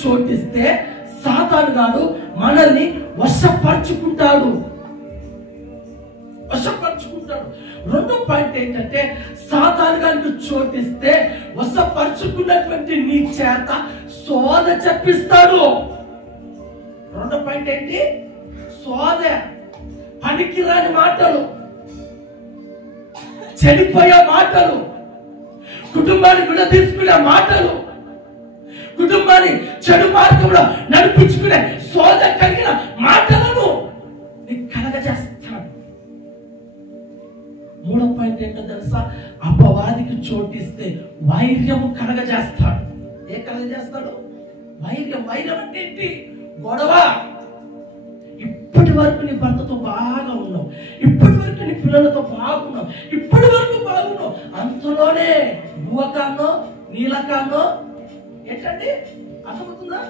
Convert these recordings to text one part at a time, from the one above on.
చోటిస్తే సాతాను గాడు మనల్ని వశపరుచుకుంటాడు. రెండో పాయింట్ ఏంటంటే, సాతాను గారికి చోటిస్తే వశపరుచుకున్నటువంటి నీ చేత శోధ చెప్పిస్తాడు. రెండో పాయింట్ ఏంటి? శోధ. పనికిరాని మాటలు, చెడిపోయే మాటలు, కుటుంబాన్ని విడదీసుకునే మాటలు, కుటుంబాన్ని చెడు మార్గంలో నడిపించుకునే శోధ కలిగిన మాటలను నీకు కలగజేస్తాడు. మూడో పాయింట్ ఏంటో తెలుసా? అపవాదికి చోటిస్తే వైర్యము కలగజేస్తాడు. ఏ కలగజేస్తాడు? వైర్యం. వైర్యం అంటే ఏంటి? గొడవ. ఇప్పటి వరకు నీ భర్తతో బాగా ఉన్నావు, ఇప్పటి వరకు నీ పిల్లలతో బాగున్నావు, ఇప్పటి వరకు బాగున్నావు, అంతలోనే నువ్వకాన్నో నీళ్ళకాన్నో ఏంటండి అర్థమవుతుందా?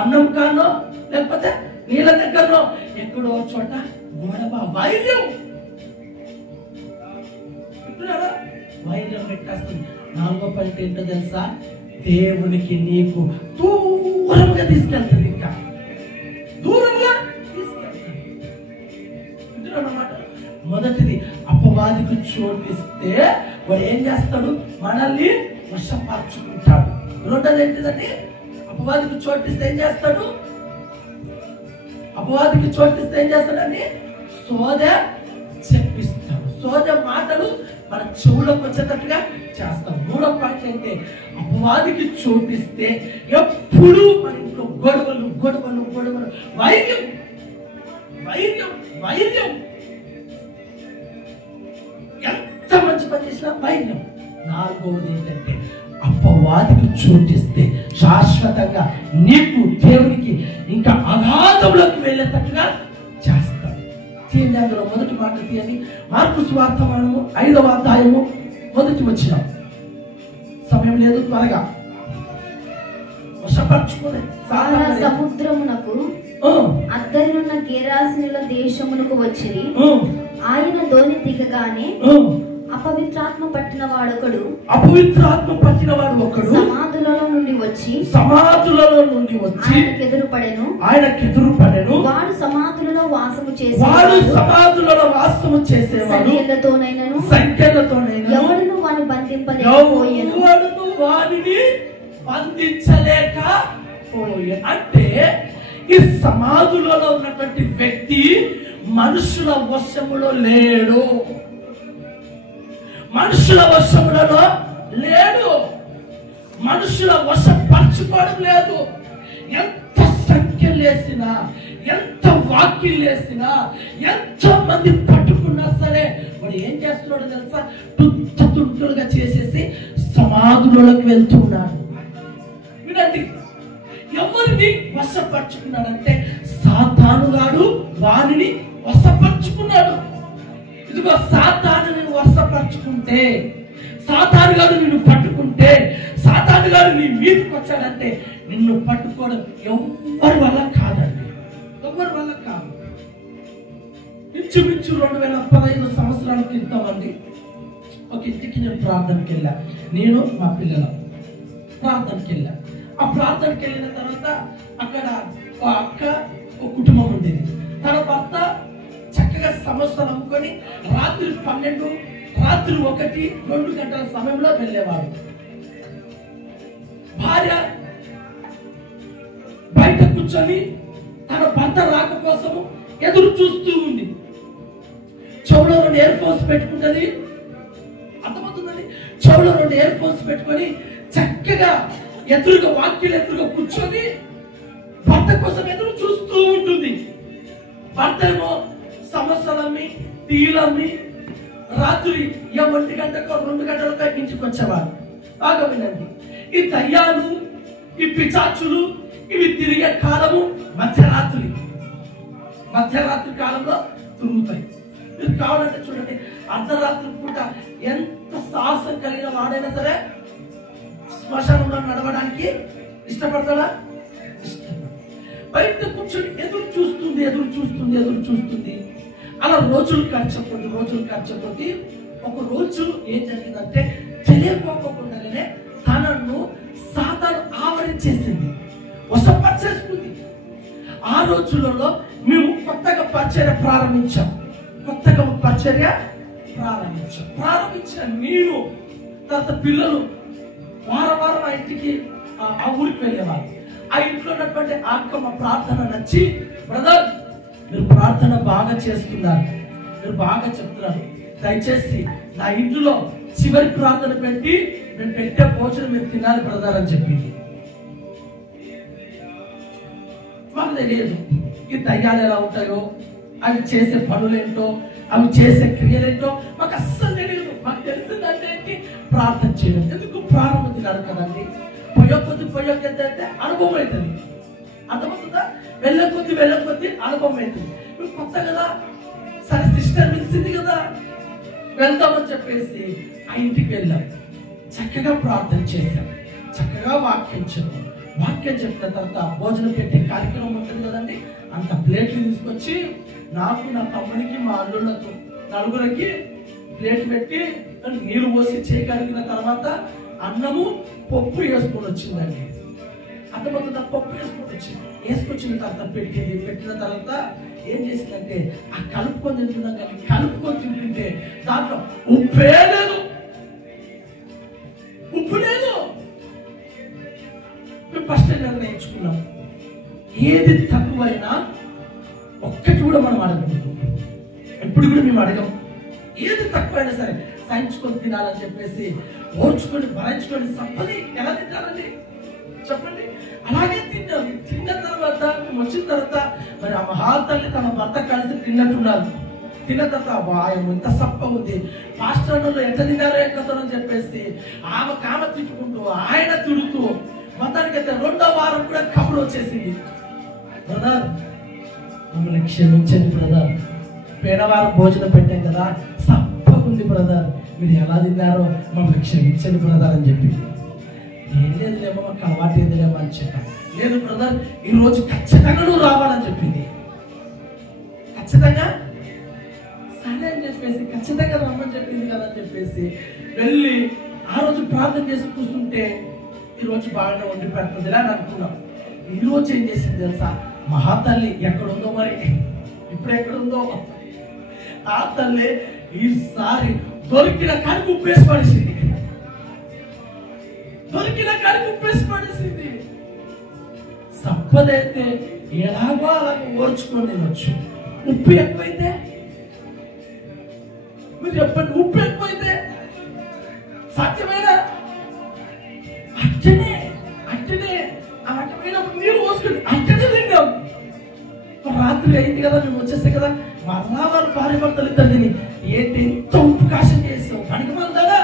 అన్నం కాన్నో లేకపోతే నీళ్ళ దగ్గరలో ఎక్కడో చోట గొడవ, వైర్యం. వైర్యం పెట్టేస్తుంది. నాలుగో పాయింట్ ఏంటో తెలుసా? దేవునికి నీకు దూరంగా తీసుకెళ్తుంది. ఇంకా దూరంగా తీసుకెళ్తాడు. మొదటిది, అపవాదికి చోటిస్తే వాడు ఏం చేస్తాడు? మనల్ని వశపరుచుకుంటాడు. రెండోది ఏంటిదండి? అపవాదికి చోటిస్తే ఏం చేస్తాడు? అపవాదికి చోటిస్తే ఏం చేస్తాడండి? శోధ చెప్పిస్తాడు. శోధ మాటలు మన చెవులకు వచ్చేటట్టుగా చేస్తాం. మూడో పాయింట్ అయితే, అపవాదికి చోటిస్తే ఎప్పుడు మన ఇంట్లో గొడవలు గొడవలు గొడవలు, వైర్యం వైర్యం వైర్యం. ఎంత మంచి పని చేసినా వైర్యం. నాలుగవది ఏంటంటే, అపవాదికి చోటిస్తే శాశ్వతంగా నీకు దేవునికి ఇంకా అగాధంలోకి వెళ్ళేటట్టుగా చేస్తాడు. తీయండి, అందులో మొదటి మాట తీయండి. మార్కు సువార్త 5వ అధ్యాయము మొదటి వచనం. సమయం లేదు, త్వరగా. వశపరుచుకునే సముద్రమునకు అద్దరినున్న గెరాసీనుల దేశమునకు వచ్చిరి. ఆయన దోణి దిగగానే అపవిత్రాత్మ పట్టిన వాడు ఒకడు సమాధులలో నుండి వచ్చి ఆయనకు ఎదురుపడెను. వాడు సమాధులలో వాసము చేసేవాడు. సంఖ్యలతోనైనను ఎవడును వాని బంధించలేకపోయెను. అంటే ఈ సమాధులలో ఉన్నటువంటి వ్యక్తి మనుషుల వశములో లేడు. మనుషుల వశములలో లేడు. మనుషుల వశపరచుకోవడం లేదు. ఎంత సంఖ్యలు వేసినా, ఎంత వాక్యలు వేసినా, ఎంతో మంది పట్టుకున్నా సరే వాడు ఏం చేస్తున్నాడు తెలుసా? తుంటులుగా చేసేసి సమాధులలోకి వెళ్తున్నాడు. వినండి, ఎవరిని వశపరుచుకున్నాడంటే సాతాను గాడు వారిని వశపరుచుకున్నాడు. ఇదిగో, సాతాను నిన్ను వశపరుచుకుంటే, సాతాను గారు నిన్ను పట్టుకుంటే, సాతాను గారు నీ మీదకి వచ్చాడంటే నిన్ను పట్టుకోవడం ఎవరి వల్ల కాదండి, ఎవరి వల్ల కాదు. ఇంచుమించు 2015 సంవత్సరాల క్రితం అండి ఒక ఇంటికి నేను ప్రార్థనకి వెళ్ళా. నేను మా పిల్లల ప్రార్థనకి వెళ్ళా. ఆ ప్రార్థనకి వెళ్ళిన తర్వాత అక్కడ ఒక అక్క, ఒక కుటుంబం ఉండేది. తన భర్త చక్కగా సమస్యలు అమ్ముకొని రాత్రి 12, రాత్రి 1, 2 గంటల సమయంలో వెళ్ళేవాడు. భార్య బయట కూర్చొని తన భర్త రాక కోసము ఎదురు చూస్తూ ఉంది. చెవులో 2 ఇయర్ ఫోన్స్ పెట్టుకుంటుంది. అర్థమవుతుందండి? చెవులో 2 ఇయర్ ఫోన్స్ పెట్టుకొని చక్కగా ఎదురుగా వాక్యాలు ఎదురుగా కూర్చొని భర్త కోసం ఎదురు చూస్తూ ఉంటుంది. భర్త ఏమో సమస్యలమ్మి, టీలమ్మి రాత్రి 1 గంటకో 2 గంటలకో ఇంటికి వచ్చేవారు. బాగా వినండి, ఈ దయ్యాలు, ఈ పిశాచులు ఇవి తిరిగే కాలము మధ్యరాత్రి కాలంలో తిరుగుతాయి. మీరు కావాలంటే చూడండి, అర్ధరాత్రి పూట ఎంత సాహసం కలిగిన వాడైనా సరే శ్మశానంలో నడవడానికి ఇష్టపడతాడా? బయట కూర్చొని ఎదురు చూస్తుంది. అలా రోజులు గడిచిపోతే ఒక రోజు ఏం జరిగిందంటే, తెలియకోకుండానే తనను సాతాను ఆవరించేసింది. వశపరిచేసుకుంది. ఆ రోజులలో మేము కొత్తగా పరిచర్య ప్రారంభించాం. ప్రారంభించిన నేను తర్వాత పిల్లలు వారం ఆ ఇంటికి ఆ ఊరికి వెళ్ళేవాళ్ళు. ఆ ఇంట్లో ఉన్నటువంటి మా ప్రార్థన నచ్చి, బ్రదర్ మీరు ప్రార్థన బాగా చేస్తున్నారు, మీరు బాగా చెప్తున్నారు, దయచేసి నా ఇంట్లో చివరి ప్రార్థన పెట్టి నేను పెట్టే భోజనం మీరు తినాలి బ్రదర్ అని చెప్పింది. మాకు తెలియదు ఈ దయ్యాలు ఎలా ఉంటాయో, అవి చేసే పనులేంటో, అవి చేసే క్రియలేంటో మాకు అస్సలు తెలియదు. మాకు తెలిసిందంటే ఏంటి, ప్రార్థన చేయడం. ఎందుకు ప్రారంభం తినాలి కదండి, పొయ్యొద్ది అంటే అనుభవం అవుతుంది. అర్థమవుతుందా? వెళ్ళకొద్ది అనుభవం అవుతుంది. ఇప్పుడు కొత్త కదా, సరే సిస్టర్ పిలిచింది కదా వెళ్దామని చెప్పేసి ఆ ఇంటికి వెళ్ళాం. చక్కగా ప్రార్థన చేశాం, చక్కగా వాక్యం చెప్పిన తర్వాత భోజనం పెట్టే కార్యక్రమం ఉంటుంది కదండి. అంత ప్లేట్లు తీసుకొచ్చి నాకు, నా తమ్ముడికి, మా అల్లుళ్ళకు నలుగురికి ప్లేట్ పెట్టి నీళ్ళు పోసి చేయగలిగిన తర్వాత అన్నము పప్పు వేసుకొని వచ్చిందండి. అర్థమవుతుందా? పప్పు వేసుకొచ్చిన తర్వాత పెట్టిన తర్వాత ఏం చేసిందంటే ఆ కలుపుకొని తింటున్నాం, కానీ కలుపుకొని తింటుంటే దాంట్లో ఉప్పు లేదు. మేము ఫస్ట్ నిర్ణయించుకున్నాం, ఏది తక్కువైనా ఒక్కటి కూడా మనం అడగకూడదు. ఎప్పుడు కూడా మేము అడగం. ఏది తక్కువైనా సరే సహించుకొని తినాలని చెప్పేసి ఓర్చుకొని భరించుకొని సంపది ఎలా తింటారండి చెప్పండి. అలాగే తిన్నాం. తిన్న తర్వాత మేము వచ్చిన తర్వాత మరి ఆ మహాతల్లి తన భర్త కలిసి తిన్నట్టున్నారు. తిన్న తర్వాత వాయం ఇంత సప్ప ఉంది, పాస్టర్లు ఎంత తిన్నారో ఎక్కతోనని చెప్పేసి ఆమె తిట్టుకుంటూ ఆయన తిడుతూ మొత్తానికి అయితే 2వ వారం కూడా కబురు వచ్చేసింది. బ్రదర్ మమ్మల్ని క్షమించండి బ్రదర్, పేదవారం భోజనం పెట్టాం కదా, సప్పకుంది బ్రదర్, మీరు ఎలా తిన్నారో మమ్మల్ని క్షమించండి బ్రదర్ అని చెప్పి. ఏం లేదులేమో మాకు అలవాటు ఏదిలేమో అని చెప్పాను. లేదు బ్రదర్ ఈరోజు ఖచ్చితంగా నువ్వు రావాలని చెప్పింది. ఖచ్చితంగా సరే అని చెప్పేసి ఖచ్చితంగా రమ్మని చెప్పింది కదా అని చెప్పేసి వెళ్ళి ఆ రోజు ప్రార్థన చేసి కూర్చుంటే ఈరోజు బాగానే వండి పెడుతుంది అని అనుకున్నాం. ఈరోజు ఏం చేసింది తెలుసా, మహాతల్లి ఎక్కడుందో మరి ఇప్పుడు ఎక్కడుందో ఆ తల్లి ఈసారి దొరికిన కాడికి ఉప్పేసి పడేసింది. సంపదైతే ఎలాగో అలాగ ఓర్చుకొని తినొచ్చు. ఉప్పు ఎక్కువైతే మీరు చెప్పండి, ఉప్పు ఎక్కువైతే సాధ్యమేనా? అట్టనే ఆ అట్టమైనప్పుడు నీరు పోసుకొని అట్టనే తింటాం. రాత్రి అయింది కదా, మేము వచ్చేస్తాయి కదా, మళ్ళా వాళ్ళు భార్య భర్తలు ఇద్దరు తిని ఏంటి ఎంత ఉప్పు కాశం చేస్తావు పనికి మందారా,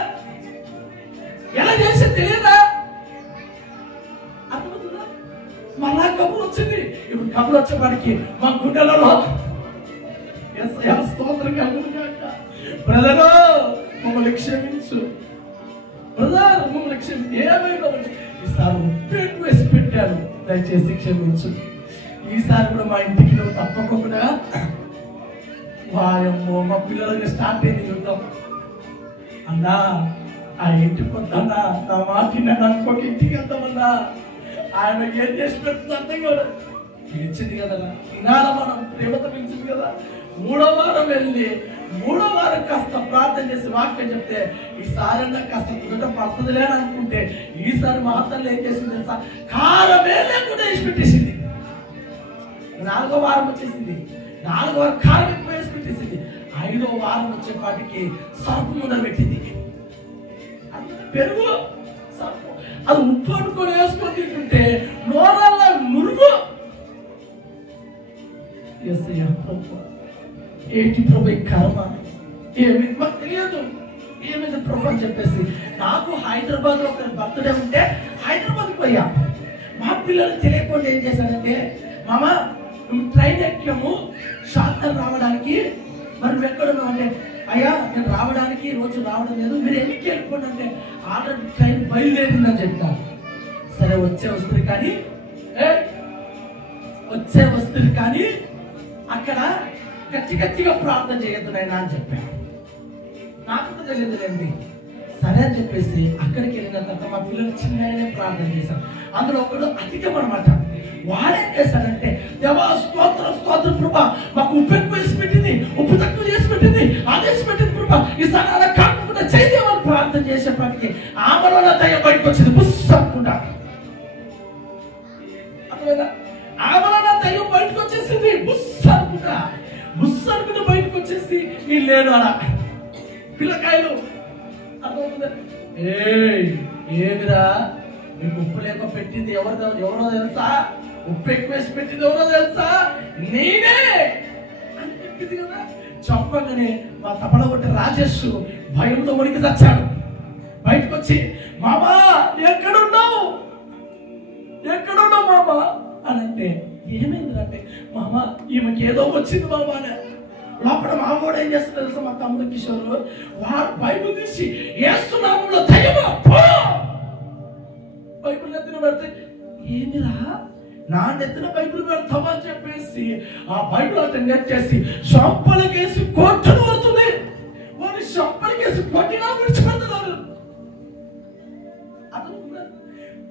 ఎలా చేస్తే తెలియదా? అర్థమవుతుందా? మళ్ళా కబురు వచ్చింది. ఇప్పుడు కబురు వచ్చేవాడికి మా గుండెలలో స్తోత్రం కలుగును గాక. బ్రదరు మమ్మల్ని క్షమించు, బ్రదర్ మమ్మల్ని క్షమించు, ఏమైనా ఈసారి ఉప్పు ఎక్కువ వేసి పెట్టాను, దయచేసి క్షమించు. ఈసారి కూడా మా ఇంటికి నువ్వు తప్పకుండా వాయమ్మో మా పిల్లలకి స్టార్ట్ అయింది యుద్ధం. అన్నా ఆ ఇంటికి వద్దన్నా, నా మాట అనుకోక ఇంటికి వెళ్తామన్నా, ఆయన ఏం చేసి పెడుతుంది అర్థం కూడా పిలిచింది కదా, వినాల మనం ప్రేమతో పిలిచింది కదా. 3వ వారం వెళ్ళి 3వ వారం కాస్త ప్రార్థన చేసి వాక్యం చెప్తే ఈసారి కాస్త కుదట పడుతుందిలే అని అనుకుంటే ఈసారి మా అత్తలు ఏం చేసింది తెలుసా, కారమే లేకుండా వేసి పెట్టేసింది. 4వ వారం వచ్చేసింది, 4వ వారం కారం ఎక్కువ వేసి పెట్టేసింది. 5వ వారం వచ్చేపాటికి సరుకు ముందర పెట్టింది. పెరుగు సరుకు అది ఉప్పు అనుకొని వేసుకొని తింటుంటే నోరల్లా మురుగు. ఏంటి ప్రభు ఈ కర్మ, ఏమి మాకు తెలియదు, ఏమైంది ప్రభు అని చెప్పేసి నాకు హైదరాబాద్ లో ఒక బర్త్డే ఉంటే హైదరాబాద్ పోయా. మా పిల్లలు తెలియకుండా ఏం చేశానంటే, మామ ట్రైన్ ఎక్కాము షార్ట్కట్ రావడానికి, మరి నువ్వు ఎక్కడున్నావు అంటే, అయ్యా నేను రావడానికి రోజు రావడం లేదు, మీరు ఎన్నికి వెళ్ళిపోండి అంటే ఆల్రెడీ ట్రైన్ బయలుదేరిందని చెప్తా. సరే వచ్చే వస్తుంది కానీ అక్కడ గట్టిగా ప్రార్థన చేయొద్దు నాయనా అని చెప్పాను. నాకు తెలియదులేండి. సరే అని చెప్పేసి అక్కడికి వెళ్ళిన తర్వాత మా పిల్లలు చిన్నగానే ప్రార్థన చేశారు. అందులో ఒకడు అధికం అనమాట, వాడేం చేశాడంటే, దేవా స్తోత్రం స్తోత్రం ప్రభా, మాకు ఉప్పు ఎక్కువ వేసి పెట్టింది, ఉప్పు తక్కువ చేసి పెట్టింది, ఆదేశం పెట్టింది ప్రభా, ఈసారి అలా కాకుండా చేయదేమని ప్రార్థన చేసేప్పటికీ ఆమెలో నా దయ్యం బయటకు వచ్చింది. బుస్ అనుకుంటా, ఆమెలో నా దయ్యం బయటకు వచ్చేసింది. బుస్ అనుకుంటా, బుస్ అనుకుంటే బయటకు వచ్చేసి నేను లేను అలా పిల్లకాయలు. ఏమిరా నీకు ఉప్పు లేక పెట్టింది ఎవరో తెలుసా, ఉప్పు ఎక్కువ వేసి పెట్టింది ఎవరో తెలుసా, నేనే అని చెప్పింది కదా. చెప్పగానే మా తపల కొట్టి రాజేష్ భయంతో వణికి చచ్చాడు. బయటకు వచ్చి మామా ఎక్కడున్నావు మామా అని అంటే, ఏమైందంటే మామా ఈమెకి ఏదో వచ్చింది మామా అని. లోపల మా కూడా ఏం చేస్తారు తెలుసా, మా తమ్ముడు కిషోర్ వాడు బైబుల్ తీసి ఏస్తున్నాములో దయ్యమా బైబుల్ ఎత్తున పెడితే, ఏమిరా నా నెత్తిన బైబుల్ పెడతావా అని చెప్పేసి ఆ బైబుల్ అతను నెట్టేసి షంపలకేసి కొట్టును పడుతుంది. వాడిని షంపలకేసి కొట్టినా విడిచిపెడతాడు. అతను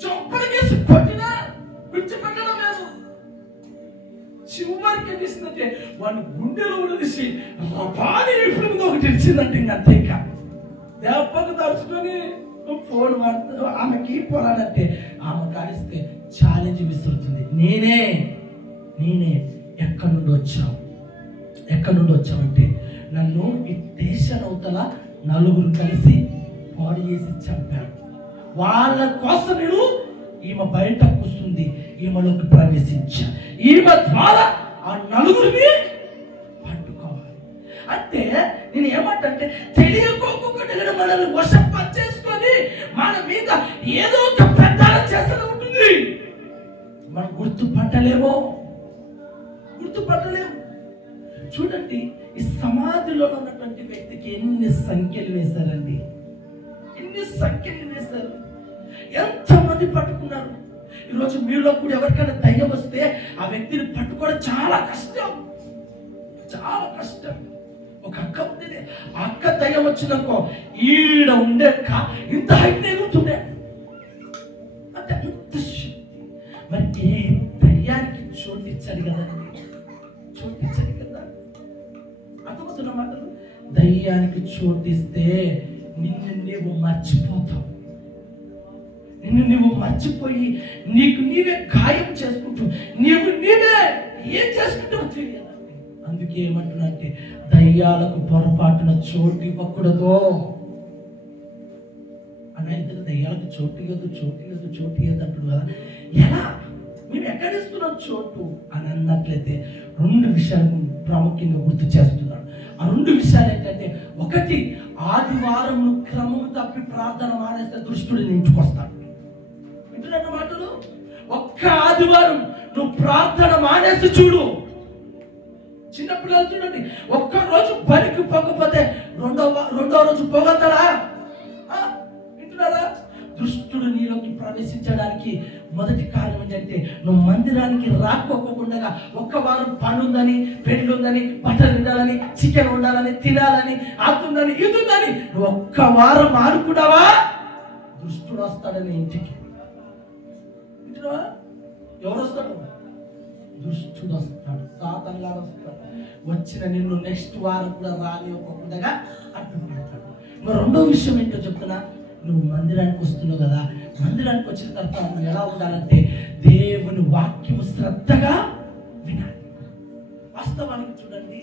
చంపలకేసి కొట్టినా విడిచిపెట్టడం లేదు. చివరికి ఏం చేసిందంటే వాడిని గుండెలో తీసి బాగా ఇప్పుడు ఒకటి ఇచ్చిందంటే ఇంకంతే. ఇంకా దెబ్బకు తరుచుకొని ఫోన్ ఆమెకి పోరాడంటే ఆమె కాడిస్తే ఛాలెంజ్ విసురుతుంది. నేనే ఎక్కడి నుండి వచ్చావంటే, నన్ను ఈ స్టేషన్ అవతల నలుగురు కలిసి పాడు చేసి చంపాడు. వాళ్ళ కోసం నేను ఈమె బయట కూర్చుంది, ఈమెలోకి ప్రవేశించా, ఈమె ద్వారా ఆ నలుగురిని పట్టుకోవాలి. అంటే నేను ఏమంటే తెలియకోకుండా మనల్ని వశపరిచేసుకొని మన మీద ఏదో ఒక పెద్దాల చేస్తూ ఉంటుంది. మనం గుర్తుపట్టలేము. చూడండి, ఈ సమాధిలో ఉన్నటువంటి వ్యక్తికి ఎన్ని సంఖ్యలు వేశారండి, ఎంతమంది పట్టుకున్నారు. ఈరోజు మీలో కూడా ఎవరికైనా దయ్యం వస్తే ఆ వ్యక్తిని పట్టుకోవడం చాలా కష్టం. ఒక అక్క ఉండేది, ఆ అక్క దయ్యం వచ్చిందనుకో ఈడ ఉండే ఇంత హైట్ ఎగురుతుండే, అంటే అంత శక్తి. మరి ఏ దయ్యానికి చోటిచ్చాడు కదా, అర్థమవుతున్న మాటలు. దయ్యానికి చోటిస్తే నిన్ను నీవు మర్చిపోయి నీకు నీవే గాయం చేసుకుంటూ నీవే ఏం చేసుకుంటావు తెలియదు. అందుకే ఏమంటున్నాంటే దయ్యాలకు పొరపాటున చోటు ఇవ్వకూడదు అని. అయితే దయ్యాలకు చోటు ఇవ్వద్దు అంటాడు కదా. ఎలా మేము ఎక్కడిస్తున్నాం చోటు అని అన్నట్లయితే 2 విషయాలు ప్రాముఖ్యంగా గుర్తు చేస్తున్నాడు. ఆ 2 విషయాలు ఏంటంటే, ఒకటి, ఆదివారం క్రమము తప్పి ప్రార్థన మానేస్తే దుష్టుడు ఇంటికొస్తాడు. వింటున్న మాటలు, ఒక్క ఆదివారం నువ్వు ప్రార్థన మానేసి చూడు. చిన్నపిల్లలు చూడండి, ఒక్క రోజు పనికి పోకపోతే రెండో రోజు పోగొస్తాడా? వింటున్నారా? దుష్టుడు నీలోకి ప్రవేశించడానికి మొదటి కారణం ఏంటంటే, నువ్వు మందిరానికి రాకపోకుండా ఒక్క వారం పని ఉందని, పెళ్లి ఉందని, బట్టలు ఉండాలని, చికెన్ ఉండాలని, తినాలని, అతుందని, ఇదుందని నువ్వు ఒక్క వారం ఆడుకున్నావా, దుష్టుడు వస్తాడని ఇంటికి. ఎవరు వస్తాడు? దుష్టుడు వస్తాడు, సాతాను గారు వస్తాడు. వచ్చిన నిన్ను నెక్స్ట్ వారం కూడా రానివ్వకుండా అడ్డుపడతాడు. మరి 2వ విషయం ఏంటో చెప్తున్నా, నువ్వు మందిరానికి వస్తున్నావు కదా, మందిరానికి వచ్చిన తర్వాత నువ్వు ఎలా ఉండాలంటే దేవుని వాక్యము శ్రద్ధగా వినాలి. వాస్తవానికి చూడండి,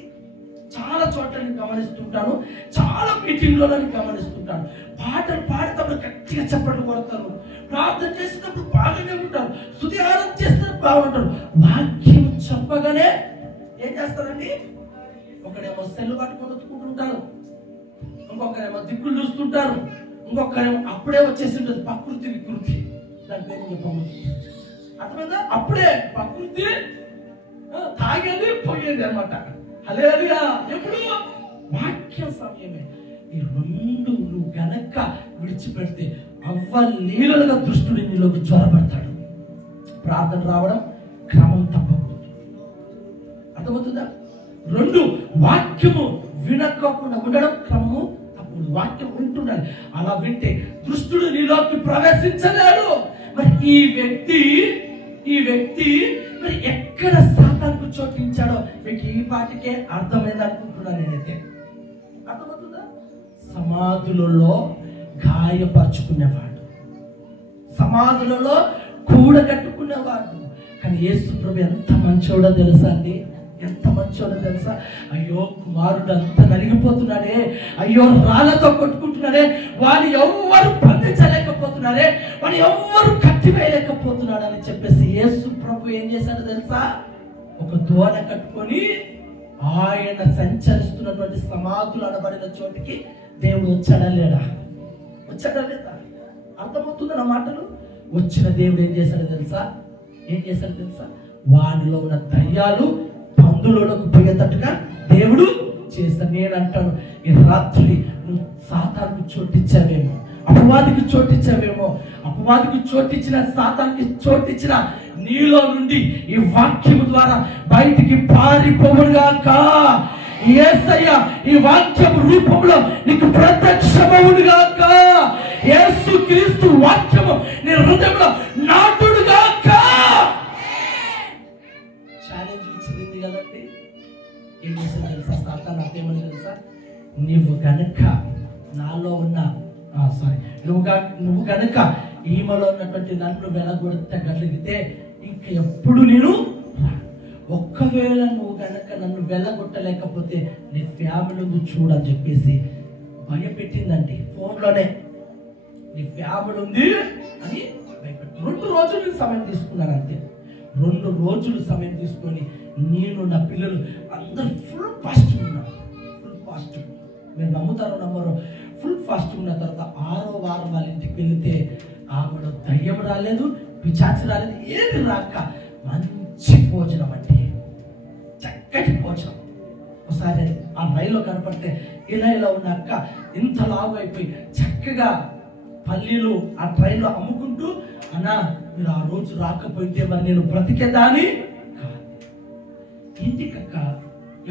చాలా చోట్ల నేను గమనిస్తుంటాను, చాలా మీటింగ్లో నేను గమనిస్తుంటాను. పాటలు పాడేటప్పుడు గట్టిగా చప్పట్లు కొడతారు, ప్రార్థన చేసేటప్పుడు బాగానే ఉంటారు, స్తుతి ఆరాధన చేసేటప్పుడు బాగుంటారు. వాక్యం చెప్పగానే ఏం చేస్తారండి, ఒకడేమో సెల్లు పట్టుకొని ఒత్తుకుంటుంటారు, ఇంకొకరేమో దిక్కులు చూస్తుంటారు, ఇంకొకరేమో అప్పుడే వచ్చేసి ఉంటుంది ప్రకృతి వికృతి. దాని పేరు చెప్పవచ్చు, అర్థమైందా? అప్పుడే ప్రకృతి తాగేది పోయేది అనమాట. హల్లెలూయా. ఎప్పుడు? వాక్య సమయమే. ఈ 2 నువ్వు గనక విడిచిపెడితే అవ్వలీలలుగా దుష్టుడు నీలోకి జ్వరపడతాడు. ప్రార్థన రావడం క్రమం తప్పకూడదు. అర్థమవుతుందా? 2 వాక్యము వినకుండా ఉండడం క్రమము తప్పకూడదు. వాక్యం వింటున్నాడు, అలా వింటే దుష్టుడు నీలోకి ప్రవేశించలేడు. మరి ఈ వ్యక్తి ఈ వ్యక్తి మరి ఎక్కడ సాతానుకు చోటించాడో మీకు ఈ పాటికే అర్థమైంది అనుకుంటున్నాను నేనైతే. అర్థమవుతుందా? సమాధులలో గాయపరుచుకునేవాడు, సమాధులలో కూడగట్టుకునేవాడు. కానీ యేసు ప్రభు ఎంత మంచోడో తెలుసా అండి, ఎంత మంచోడో తెలుసా? అయ్యో కుమారుడు అంతా నలిగిపోతున్నాడే, అయ్యో రాళ్లతో కొట్టుకుంటున్నాడే, వాడు ఎవ్వరు బంధించలేకపోతున్నారే, వాడు ఎవ్వరు కట్టివేయలేకపోతున్నాడు అని చెప్పేసి యేసు ప్రభు ఏం చేశాడో తెలుసా? ఒక దోణ కట్టుకొని ఆయన సంచరిస్తున్నటువంటి సమాధులు అనబడిన చోటికి దేవుడు వచ్చాడా లేడా? వచ్చాడా లేదా? అర్థమవుతుంది నా మాటలు? వచ్చిన దేవుడు ఏం చేశాడో తెలుసా? ఏం చేశాడో తెలుసా? వాడిలో ఉన్న దయ్యాలు పందులకు పోయేటట్టుగా దేవుడు చేస్తాడు. నేను అంటాను, ఈ రాత్రి నువ్వు సాతానుకు చోటిచ్చావేమో, అపవాదికి చోటిచ్చావేమో, అపవాదికి చోటిచ్చిన, సాతానికి చోటిచ్చిన నీలో నుండి ఈ వాక్యము ద్వారా బయటికి పారిపోవునుగాక. యేసయ్య ఈ వాక్యము రూపంలో నీకు ప్రత్యక్షమవునుగాక. యేసుక్రీస్తు వాక్యము నీ హృదయంలో నాటుడుగాక. ఛాలెంజ్ ఇచ్చింది కదండి. ఏం చేసింది తెలుసా? సాతాను నాకేమని తెలుసా? నువ్వు గనుక నాలో ఉన్న నువ్వు గనుక ఈమెలో ఉన్నటువంటి నన్ను వెలగొట్టగలిగితే ఇంక ఎప్పుడు నేను, ఒక్కవేళ నువ్వు గనక నన్ను వెళ్ళగొట్టలేకపోతే నీ ఫ్యామిలీ ఉంది చూడని చెప్పేసి భయపెట్టిందండి. ఫోన్లోనే నీ ఫ్యామిలీ ఉంది అని భయపెట్టి 2 రోజులు సమయం తీసుకున్నాను అంతే. 2 రోజులు సమయం తీసుకొని నేను నా పిల్లలు అందరు ఫుల్ ఫాస్టింగ్ ఉన్నాను. ఫుల్ ఫాస్టింగ్, మీరు నమ్ముతారో నమ్మరో, ఫుల్ ఫాస్టింగ్ ఉన్న తర్వాత 6వ వారం వాళ్ళ ఇంటికి వెళితే ఆవిడ దయ్యం రాలేదు, పిశాచి రాలేదు, ఏది రాక మంచి భోజనం అంటే చక్కటి భోజనం. ఒకసారి ఆ రైల్లో కనపడితే ఇలా ఉన్న అక్క ఇంత లావు అయిపోయి చక్కగా పల్లీలు ఆ ట్రైన్లో అమ్ముకుంటూ, అన్నా మీరు ఆ రోజు రాకపోతే మరి నేను బ్రతికేదాని కాదు. ఇంటికక్క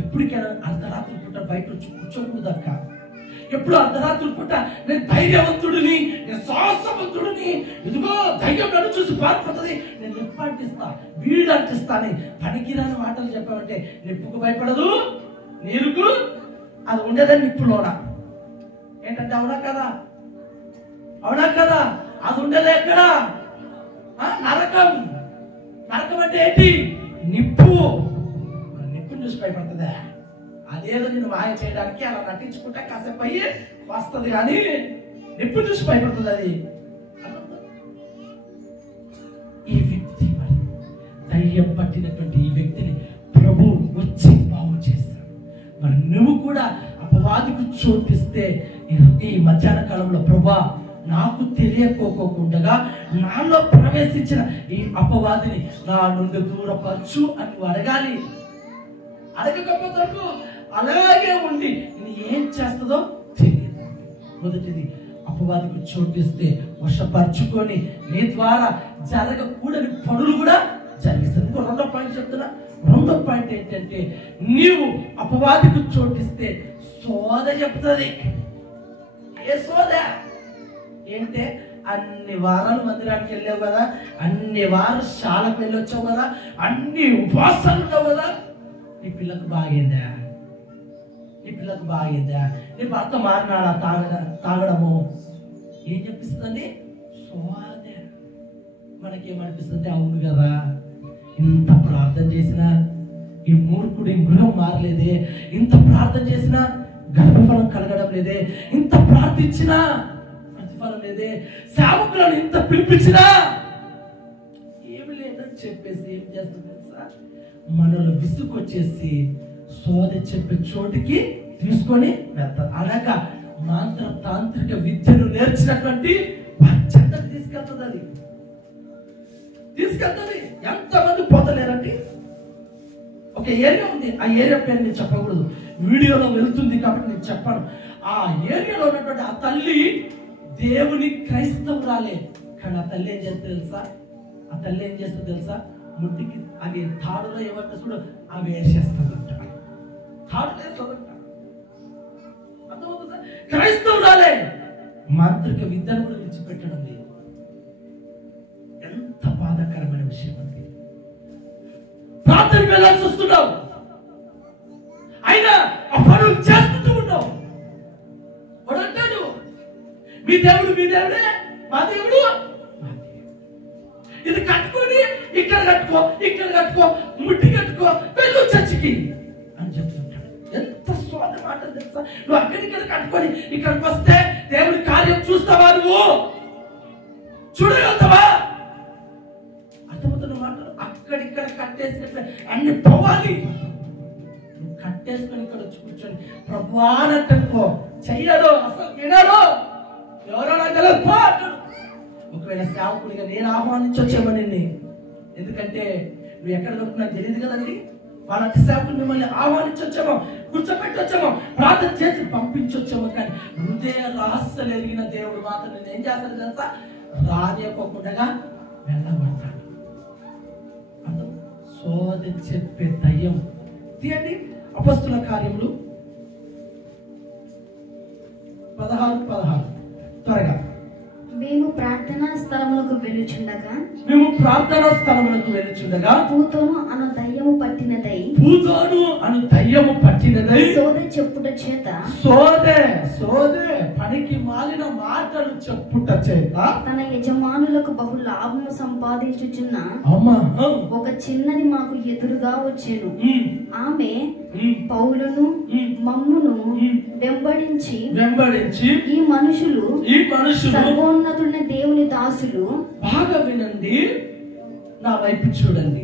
ఎప్పటికైనా అర్ధరాత్రి పూట బయట వచ్చి కూర్చోకూడదు అక్క. ఎప్పుడు అర్ధరాత్రి పూట నేను ధైర్యవంతుడిని, నేను సాహసవంతుడిని, ఇదిగో ధైర్యం నన్ను చూసి పారిపోతుంది, నేను నిప్పు అంటిస్తా, వీడు అంటిస్తాను, పనికిరాని మాటలు చెప్పామంటే నిప్పుకు భయపడదు, నీరుకు అది ఉండేదని నిప్పులోన. ఏంటంటే అవునా కదా? అవునా కదా? అది ఉండేది ఎక్కడ? నరకం. నరకం అంటే ఏంటి? నిప్పు. నిప్పుని చూసి భయపడుతుందా? అదేదో నేను మాయ చేయడానికి అలా నటించుకుంటే కాసేపు అయ్యి వస్తుంది, కానీ నిప్పుని చూసి భయపడుతుంది అది. ఈ వ్యక్తి మరి ధైర్యం పట్టినటువంటి ఈ వ్యక్తిని ప్రభు వచ్చి బాగు చేస్తాడు. మరి నువ్వు కూడా అపవాదికి చోటిస్తే ఈ మధ్యాహ్న కాలంలో ప్రభా నాకు తెలియకోకుండా నాలో ప్రవేశించిన ఈ అపవాదిని నా నుండి దూరపరచు అని నువ్వు అడగాలి. అడగకపోతే అలాగే ఉండి నేను ఏం చేస్తుందో తెలియదు. మొదటిది, అపవాదికి చోటిస్తే వశపరుచుకొని నీ ద్వారా జరగకూడని పనులు కూడా జరిగిస్తుంది. ఇంకో 2వ పాయింట్ చెప్తున్నా. 2వ పాయింట్ ఏంటంటే, నీవు అపవాదికి చోటిస్తే సోద చెప్తుంది. ఏ సోద ఏంటే? అన్ని వారాలు మందిరానికి వెళ్ళావు కదా, అన్ని వారాలు శాలకు వెళ్ళి వచ్చావు కదా, అన్ని ఉపవాసాలు ఉన్నావు కదా, నీ పిల్లకు బాగైందా? నీ పిల్లకు బాగైందా? నీ భర్త మారినాడా తాగడము? ఏం చెప్పిస్తుంది? సోద. మనకేమనిపిస్తుంది? అవును కదా, ఇంత ప్రార్థన చేసినా ఈ మూర్ఖుడి గృహం మారలేదే, ఇంత ప్రార్థన చేసినా గర్భఫలం కలగడం లేదే, ఇంత ప్రార్థించినా ప్రతిఫలం లేదే, సేవకులను ఇంత పిలిపించినా ఏమి లేదని చెప్పేసి ఏం చేస్తుంది తెలుసా? మనలో విసుకొచ్చేసి సోద చెప్పే చోటికి తీసుకొని వెళ్తారు. అనగా మాంత్ర తాంత్రిక విద్యను నేర్చినటువంటి చెత్తకు తీసుకెళ్తుంది. అది తీసుకెళ్తుంది. ఎంతమంది పోతలేరండి? ఒక ఏరియా ఉంది, ఆ ఏరియా పేరు నేను చెప్పకూడదు, వీడియోలో వెళ్తుంది కాబట్టి నేను చెప్పాను. ఆ ఏరియాలో ఉన్నటువంటి ఆ తల్లి దేవుని క్రైస్తవురాలే, కానీ ఆ తల్లి ఏం చేస్తుంది తెలుసా? ఆ తల్లి ఏం చేస్తుంది తెలుసా? ముట్టికి అది తాడులో ఏమంటే చూడు అవి వేసేస్తుందంట. తాడు వేస్తుందంట. అర్థమవుతుందా? క్రైస్తవురాలే మాంత్రిక విద్యను కూడా విడిచిపెట్టడం లేదు. ఎంత బాధాకరమైన విషయం అండి. వెళ్ళాల్సి వస్తున్నావు, అయినా ఆ పనులు చేసుకుంటూ ఉన్నావు. వాడు అంటాడు, మీ దేవుడు మీ దేవుడే, మా దేవుడు ఇది కట్టుకొని ఇక్కడ కట్టుకో, ఇక్కడ కట్టుకో, ముట్టి కట్టుకో, వెళ్ళు చర్చికి అని చెప్తుంటాడు. ఎంత స్వాద మాట తెలుసా? నువ్వు అక్కడిక్కడ కట్టుకొని ఇక్కడికి వస్తే దేవుడి కార్యం చూస్తావా? నువ్వు చూడగలుగుతావా? అర్థమవుతున్న మాటలు. అక్కడిక్కడ కట్టేసినట్లే అన్ని పోవాలి. నువ్వు కట్టేసుకొని ఇక్కడ వచ్చి కూర్చొని ప్రభువా అని అంటుకో, చెయ్యడు, అసలు వినడు. ఎవరో నాకు తెలియదు పో అంటాడు. ఒకవేళ సేవకుడిగా నేను ఆహ్వానించొచ్చేమో నిన్ను, ఎందుకంటే నువ్వు ఎక్కడ దొరుకుతున్నా తెలియదు కదండి. వాళ్ళంటి సేవకులు మిమ్మల్ని ఆహ్వానించొచ్చేమో, కూర్చోపెట్టొచ్చేమో, ప్రార్థన చేసి పంపించొచ్చేమో, కానీ హృదయ రహస్యాలు ఎరిగిన దేవుడు మాత్రం నేను ఏం చేస్తాను తెలుసా? రానియకోకుండా వెళ్ళబడతాడు. అర్థం? సోద చెప్పే దయ్యం. తీయండి అపొస్తలుల కార్యములు 16:16 త్వరగా. మేము ప్రార్థనా స్థలములకు వెళ్ళుచుండగా పూతోను అను దయ్యము పట్టినదై సోదె చెప్పుట చేత పనికి మాలిన మాటలు చెప్పుట చేత తన యజమానులకు బహు లాభము సంపాదించుచున్న ఒక చిన్నది మాకు ఎదురుగా వచ్చెను. ఆమె పౌలును మమ్మును వెంబడించి ఈ మనుషులు సర్వోన్నతుడైన దేవుని దాసులు. బాగా వినండి, నా వైపు చూడండి.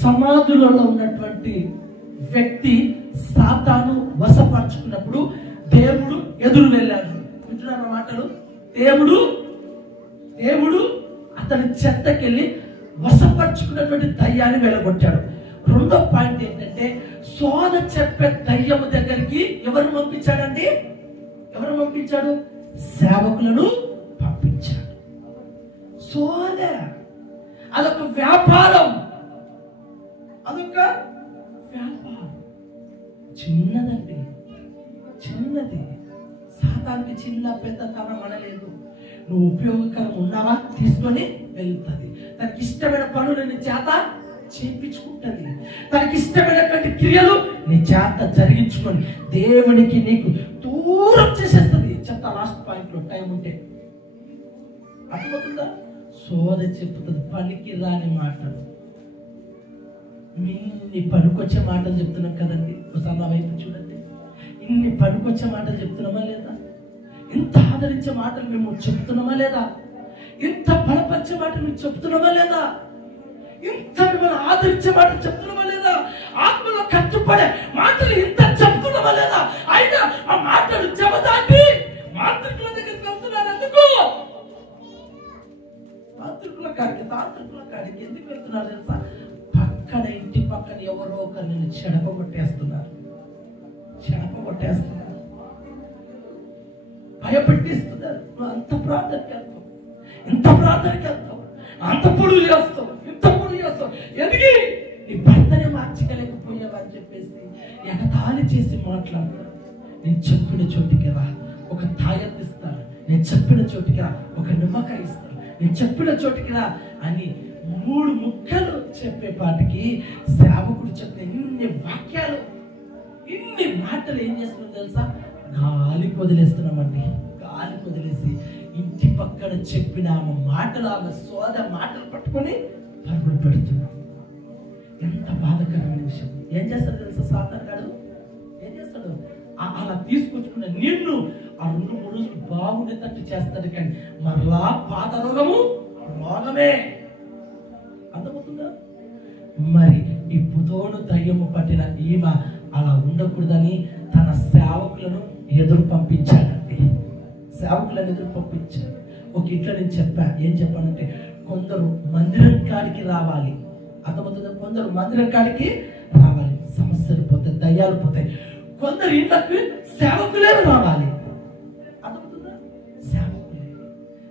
సమాధులలో ఉన్నటువంటి వ్యక్తి సాతాను వశపరుచుకున్నప్పుడు దేవుడు ఎదురు వెళ్ళాడు. వింటున్నారా మాటలు? దేవుడు అతని చెత్తకెళ్ళి వశపరుచుకున్నటువంటి దయ్యాన్ని వెళ్ళగొట్టాడు. రెండో పాయింట్ ఏంటంటే, సోద చెప్పే దయ్యం దగ్గరికి ఎవరు పంపించాడండి? ఎవరు పంపించాడు? సేవకులను పంపించాడు. సోద అదొక వ్యాపారం, అదొక వ్యాపారం. చిన్నదండి, చిన్నది. సాతానికి చిన్న పెద్ద తరం అనలేదు. నువ్వు ఉపయోగకరం ఉన్నావా తీసుకొని వెళ్తుంది. తనకి ఇష్టమైన పనులు నీ చేత చేయించుకుంటుంది. తనకి ఇష్టమైనటువంటి క్రియలు నీ చేత జరిగించుకొని దేవునికి నీకు దూరం చేసేస్తుంది. చెప్తా లాస్ట్ పాయింట్ లో టైం ఉంటే. అర్థమవుతుందా? సోద చెప్తుంది పనికి రాని మాటలు. ఇన్ని పనికొచ్చే మాటలు చెప్తున్నాం కదండి. ఒకసారి నా వైపు చూడండి. ఇన్ని పనికొచ్చే మాటలు చెప్తున్నామా లేదా? ఇంత ఆదరించే మాటలు మేము చెప్తున్నామా లేదా? ఇంత బలపరిచే మాటలు మేము చెప్తున్నామా లేదా? ఇంత మిమ్మల్ని ఆదరించే మాటలు చెప్తున్నామా లేదా? ఆత్మలో కట్టుపడే మాటలు ఇంత చెప్తున్నామా లేదా? అయినా ఆ మాటలు చెబదాటి మాంత్రికుల దగ్గరికి వెళ్తున్నాను. ఎందుకు? మాంత్రికుల కాడికి ఎందుకు వెళ్తున్నారు తెలుసా? పక్కన ఇంటి పక్కన ఎవరో ఒకరు నిన్ను చెడపగొట్టేస్తున్నారు, భయపెట్టిస్తున్నారు. నువ్వు అంత ప్రార్థనకి వెళ్తావు, ఇంత ప్రార్థనకి వెళ్తావు, అంత పొడుగు చేస్తావు, ఇంత పొడుగు చేస్తావు, ఎదిగి నీ భర్తనే మార్చగలేకపోయావా అని చెప్పేసి ఎగతాళి చేసి మాట్లాడతారు. నేను చెప్పిన చోటికి రా, ఒక తాయత్తు ఇస్తాను. నేను చెప్పిన చోటికి రా, ఒక నిమ్మకాయ ఇస్తాను. నేను చెప్పిన చోటికి రా అని 3 ముక్కలు చెప్పే పాటికి సేవకుడు చెప్పిన ఇన్ని వాక్యాలు, ఇన్ని మాటలు ఏం చేస్తున్నాం తెలుసా? గాలికి వదిలేస్తున్నామండి. గాలికి వదిలేసి ఇంటి పక్కన చెప్పిన ఆమె మాటలు, ఆమె సోద మాటలు పట్టుకొని పరుగులు పెడుతున్నాం. ఎంత బాధకరమైన విషయం. ఏం చేస్తాడు తెలుసా? సాతాను గాడు ఏం చేస్తాడు? అలా తీసుకొచ్చుకున్న నిన్ను ఆ 2-3 రోజులు బాగుండేటట్టు చేస్తాడు, కానీ మరలా పాత రోగమే. అర్థమవుతుందా? మరి ఈ పుతోను దయ్యము పట్టిన ఈమె అలా ఉండకూడదని తన సేవకులను ఎదురు పంపించాడండి. సేవకులను ఎదురు పంపించాడు. ఒక ఇంట్లో నేను చెప్పా, ఏం చెప్పానంటే, కొందరు మందిరం కాడికి రావాలి. అర్థమవుతుందా? కొందరు మందిరం కాడికి రావాలి, సమస్యలు పోతాయి, దయ్యాలు పోతాయి. కొందరు ఇళ్ళకి సేవకులే రావాలి. అర్థమవుతుందా? సేవకులే.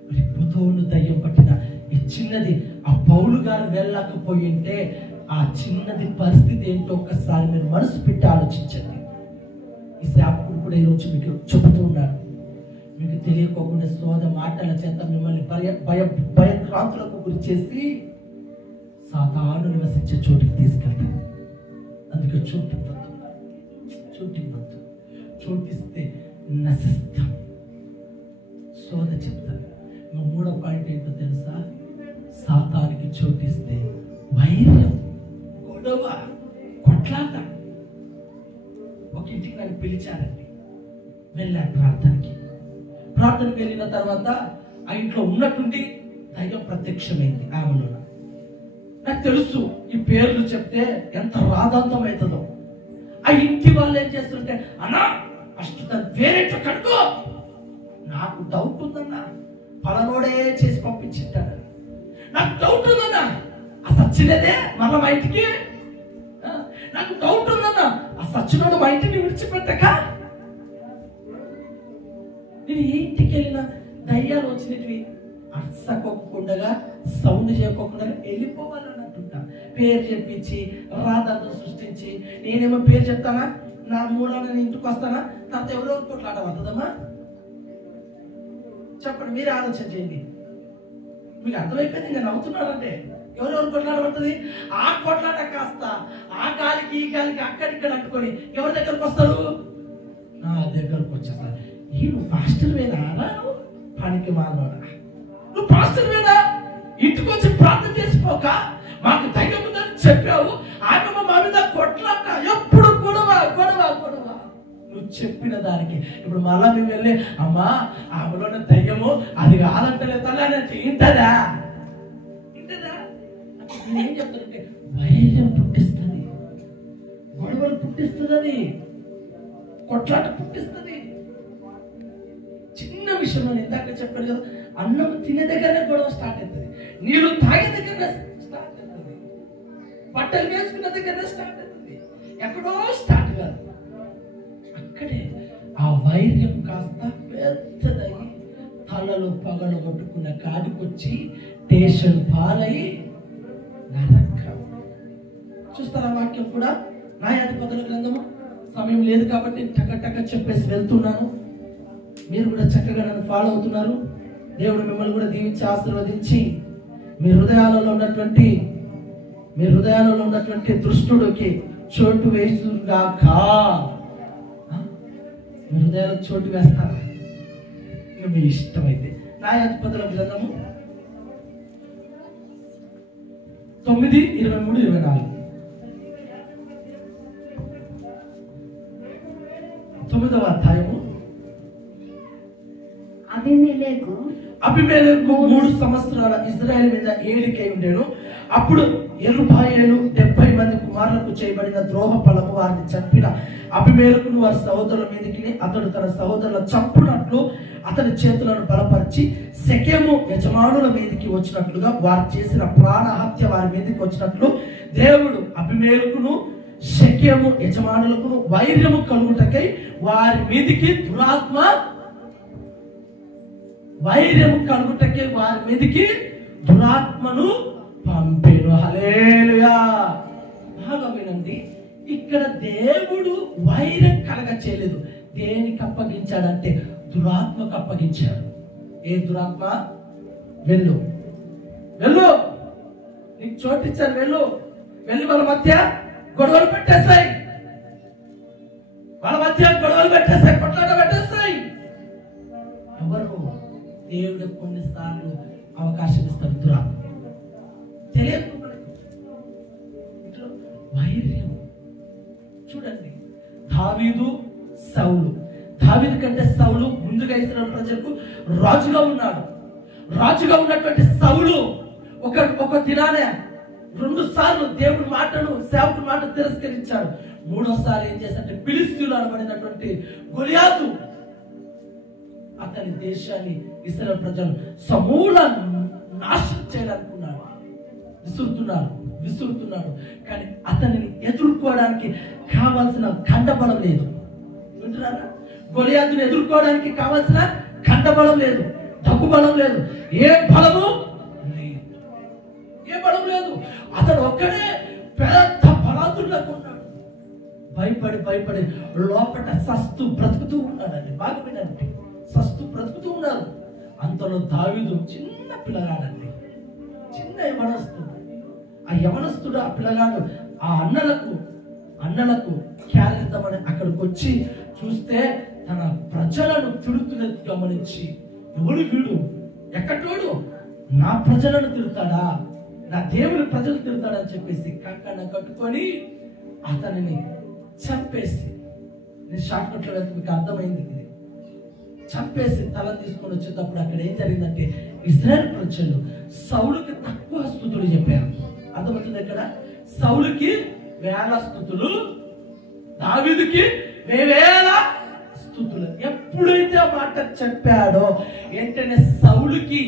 మరి పుతోను దయ్యం పట్టిన ఈ చిన్నది ఆ పౌలు గారు వెళ్ళకపోయింటే ఆ చిన్నది పరిస్థితి ఏంటో ఒక్కసారి మీరు మనసు పెట్టి ఆలోచించండి. ఈ సేవకుడు కూడా ఈరోజు మీకు చెబుతూ ఉన్నాడు. మీకు తెలియకోకుండా సోద మాటల చేత మిమ్మల్ని భయభ్రాంతులకు గురి చేసి సాతాను నివసించే చోటుకి తీసుకెళ్తాడు. అందుకే చోటు ఇవ్వద్దు. చోటిస్తే నశిస్తాం. సోద చెప్తాను. మూడో పాయింట్ ఏంటో తెలుసా? సాతానికి చోటిస్తే వైర్యం, గొడవ, కొట్లాట. ఒక ఇంటికి నన్ను పిలిచారండి. వెళ్ళాను ప్రార్థనకి వెళ్ళిన తర్వాత ఆ ఇంట్లో ఉన్నట్టుండి దైవం ప్రత్యక్షమైంది ఆమెలో. నాకు తెలుసు ఈ పేర్లు చెప్తే ఎంత రాధాంతం అవుతుందో. ఆ ఇంటి వాళ్ళు ఏం చేస్తుంటే, అన్నా ఫస్ట్ తను వేరేట్లా కడుకో, నాకు డౌట్ ఉందన్నా, పలనోడే చేసి పంపించింటాడు, నాకు డౌట్ ఉందన్నా, ఆ సచ్చినదే మళ్ళా మా ఇంటికి, నాకు డౌట్ ఉందన్నా, ఆ సచ్చినోడు మా ఇంటిని విడిచిపెట్టక. నేను ఏ ఇంటికి వెళ్ళినా దయ్యాలు వచ్చినవి అర్చకోకుండా సౌండ్ చేయకోకుండా వెళ్ళిపోవాలన్నట్టుంటా. పేరు చెప్పించి రాధాను సృష్టించి నేనేమో పేరు చెప్తానా, నా మూడో నేను ఇంటికి వస్తానా, తర్వాత ఎవరో కొట్లాట పడుతుందమ్మా? చెప్పండి, మీరే ఆలోచన చేయండి. మీకు అర్థమైపోయింది. నేను నవ్వుతున్నానంటే ఎవరెవరు కొట్లాట పడుతుంది? ఆ కొట్లాట కాస్త ఆ గాలికి ఈ గాలికి అక్కడిక్కడ అంటుకొని ఎవరి దగ్గరకు వస్తారు? నా దగ్గరకు వచ్చేస్తారు. నువ్వు పాస్టర్ వేనా? పనికి మానవుడా, నువ్వు పాస్టర్ వేనా? ఇంటికి వచ్చి ప్రార్థన చేసిపోక మాకు దయ్యం ఉందని చెప్పావు, ఆమె మా మీద కొట్లాట, ఎప్పుడు గొడవ గొడవ గొడవ. నువ్వు చెప్పిన దానికి ఇప్పుడు మళ్ళా మేము వెళ్ళి అమ్మా ఆమెలోనే దయ్యము అది కాదంటలే తల్లి అంటే ఇంటదా? నేనేం చెప్తానంటే వైర్యం పుట్టిస్తుంది, గొడవలు పుట్టిస్తుంది, కొట్లాట పుట్టిస్తుంది. చిన్న విషయంలో ఇందాక చెప్పారు కదా, అన్నం తినే దగ్గరనే గొడవ స్టార్ట్ అవుతుంది, నీళ్ళు తాగే దగ్గరనే స్టార్ట్ అవుతుంది, బట్టలు వేసుకున్న దగ్గరనే స్టార్ట్ అవుతుంది, ఎక్కడో స్టార్ట్ కాదు. అక్కడే ఆ వైర్యం కాస్త పెద్దదై తలలో పగలు కొట్టుకున్న కాడికొచ్చి టేషన్ పాలై నరకం. చూస్తారా వాక్యం కూడా? న్యాయాధిపతుల గ్రంథము. సమయం లేదు కాబట్టి టక చెప్పేసి వెళ్తున్నాను. మీరు కూడా చక్కగా నన్ను ఫాలో అవుతున్నారు. దేవుడు మిమ్మల్ని కూడా దీవించి ఆశీర్వదించి మీ హృదయాలలో ఉన్నటువంటి దుష్టుడికి చోటు వేసుగాక. మీ హృదయాలకు చోటు వేస్తారా? ఇంకా మీ ఇష్టమైతే. న్యాయాధిపతుల గ్రంథము 9:23-24. 9వ అధ్యాయము. అబీమెలెకు 3 సంవత్సరాల ఇజ్రాయెల్ మీద ఏలికై ఉండేను. అప్పుడు యెరుబాయేలు 70 మంది కుమారులకు చేయబడిన ద్రోహ ఫలము వారిని చంపిన అబీమెలెకును వారి సహోదరుల మీదకి అతడు తన సహోదరుల చంపునట్లు అతని చేతులను బలపరిచి షెకెము యజమానుల మీదకి వచ్చినట్లుగా వారు చేసిన ప్రాణహత్య వారి మీదకి వచ్చినట్లు దేవుడు అబీమెలెకును షెకెము యజమానులకు వైర్యము కలుగుటకై వారి మీదకి దురాత్మను పంపెను. హల్లెలూయా. బాగా వినండి, ఇక్కడ దేవుడు వైరం కలగ చేయలేదు. దేనికి అప్పగించాడంటే దురాత్మకు అప్పగించాడు. ఏ దురాత్మ? వెళ్ళు నీకు చోటిచ్చారు, వెళ్ళి వాళ్ళ మధ్య గొడవలు పెట్టేస్తాయి, కొట్లాట పెట్టేస్తాయి. ఎవరు? దేవుడు కొన్నిసార్లు అవకాశం ఇస్తాడు దురాత్మ. తెలియదు వైర్యం. చూడండి, దావీదు సౌలు. దావీదు కంటే సౌలు ముందుగా ఇశ్రాయేలు ప్రజలకు రాజుగా ఉన్నాడు. రాజుగా ఉన్నటువంటి సౌలు ఒక దినానే 2 సార్లు దేవుడి మాటను, సేవకుడి మాట తిరస్కరించాడు. 3వసారి ఏం చేశాడంటే ఫిలిష్తీయులు అనబడినటువంటి గొలియాతు అతని దేశాన్ని ఇశ్రాయేలు ప్రజలు సమూల నాశనం చేయాలనుకున్నాడు. విసురుతున్నాడు. కానీ అతనిని ఎదుర్కోవడానికి కావాల్సిన కండబలం లేదు. వింటున్నారా? గొలియాతుని ఎదుర్కోవడానికి కావాల్సిన కండబలం లేదు, డబ్బు బలం లేదు, ఏ బలము లేదు. అతడు ఒక్కడే పెద్ద బలాదులకు ఉన్నాడు. భయపడి లోపల సస్తు బ్రతుకుతూ ఉన్నాడండి. బాగా వినండి, సస్తు బ్రతుకుతూ ఉన్నారు. అంతలో దావీదు చిన్న పిల్లగాడండి, చిన్న మనస్తు. ఆ యవనస్తుడు ఆ పిల్లగాడు ఆ అన్నలకు క్యారిద్దామని అక్కడికి వచ్చి చూస్తే తన ప్రజలను తిడుతున్నది గమనించి, ఎవడు వీడు, ఎక్కడోడు, నా ప్రజలను తిడతాడా, నా దేవుని ప్రజలు తిడతాడని చెప్పేసి కంకణ కట్టుకొని అతనిని చంపేసి, నేను షార్ట్ కట్లో వెళ్తే మీకు అర్థమైంది, ఇది చంపేసి తల తీసుకొని వచ్చేటప్పుడు అక్కడ ఏం జరిగిందంటే ఇశ్రాయేలు ప్రజలు సౌలుకి తక్కువ స్తుతులు చెప్పారు. అర్థమవుతుంది, ఇక్కడ సౌలుకి 1000 స్తుతులు, దావీదుకి 1000 స్తుతులు. ఎప్పుడైతే ఆ మాట చెప్పాడో వెంటనే సౌలుకి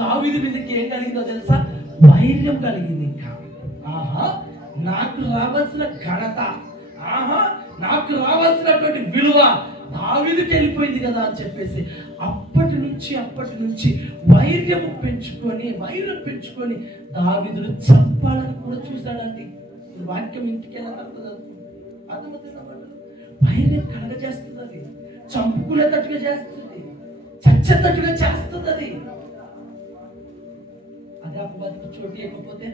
దావీదు మీదకి ఏం కలిగిందో తెలుసా? వైర్యం కలిగింది. ఇంకా ఆహా, నాకు రావాల్సిన ఘనత, ఆహా, నాకు రావాల్సినటువంటి విలువ దావీదుకి వెళ్ళిపోయింది కదా అని చెప్పేసి అప్పటి నుంచి వైరం పెంచుకొని దావీదును చంపాలని కూడా చూశాడండి. వాక్యం ఇంటికి ఎలా అర్థమవుతుంది. వైరం కలగజేస్తుంది, అది చంపుకునేటట్టుగా చేస్తుంది, చచ్చేటట్టుగా చేస్తుంది. అది అపవాదికి చోటు ఇవ్వకపోతే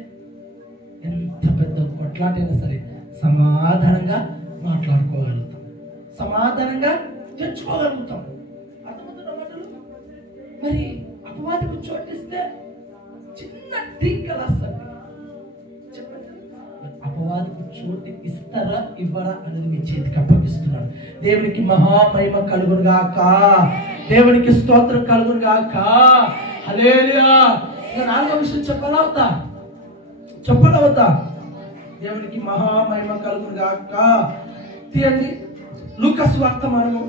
ఎంత పెద్ద కొట్లాటైనా సరే సమాధానంగా మాట్లాడుకోగలుగుతాం, సమాధానంగా తెచ్చుకోగలుగుతాం. అర్థమవుతున్న మాటలు. మరి అపవాదికి చోటిస్తే చిన్న టీక రాస్తాడు. చెప్పండి, అపవాదికి చోటు ఇస్తారా ఇవ్వరా అనేది మీ చేతికి అప్పగిస్తున్నాడు. దేవునికి మహామహిమ కలుగును గాక, దేవునికి స్తోత్రం కలుగును గాక. హల్లెలూయా. ఇక 4వ విషయం చెప్పాలవుతా దేవునికి మహామహిమ కలుగును గాక. తీయండి లూకా సువార్తమానము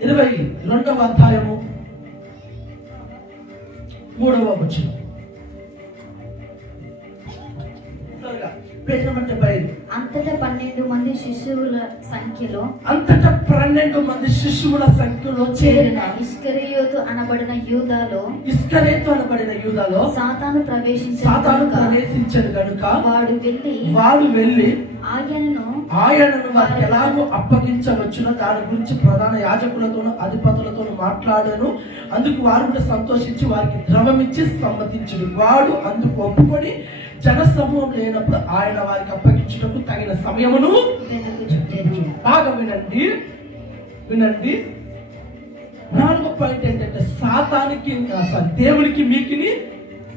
22వ అధ్యాయము 3వ వచనం. అంతటా 12 మంది శిశువుల సంఖ్యలో చేరిన ఇస్కరియోతు అనబడిన యూదాలో సాతాను ప్రవేశించను గనుక వాడు వెళ్ళి ఆయనను వారికి ఎలాగో అప్పగించవచ్చునో దాని గురించి ప్రధాన యాజకులతోనూ అధిపతులతోనూ మాట్లాడాను. అందుకు వారు కూడా సంతోషించి వారికి ద్రవమిచ్చి సమ్మతించుడు. వాడు అందుకు ఒప్పుకొని జనసమూహం లేనప్పుడు ఆయన వారికి అప్పగించుటకు తగిన సమయమును బాగా వినండి. 4వ పాయింట్ ఏంటంటే దేవునికి మీకిని